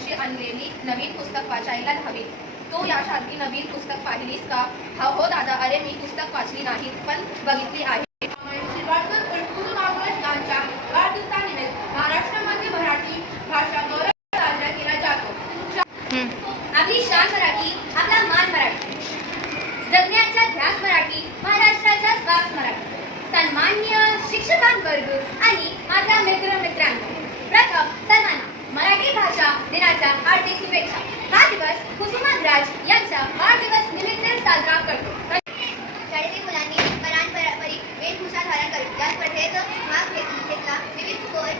यावर्षी आणलेली नवीन पुस्तक वाचायला हवी. तू यासारखी नवीन पुस्तक पाहिलीस का? हो दादा, अरे मी पुस्तक वाचली नाही पण बघितली आहे. शिरवाडकर उर्दू नागरिक यांच्या वाढदिवसानिमित्त महाराष्ट्रामध्ये मराठी भाषा गौरव साजरा केला जातो. आपली शान मराठी, आपला मान मराठी, जगण्याचा ध्यास मराठी, महाराष्ट्राचा श्वास मराठी. सन्माननीय शिक्षकांवर्ग आणि माझ्या मित्रांनो, प्रथम सर्वांना मराठी भाषा दिनाच्या हार्दिक शुभेच्छा. हा दिवस कुसुमाग्रज यांच्या वाढदिवस निमित्त साजरा करतो. शाळेतील मुलांनी पारंपरिक वेशभूषा धारण करून या स्पर्धेत भाग घेतला. विविध स्कोर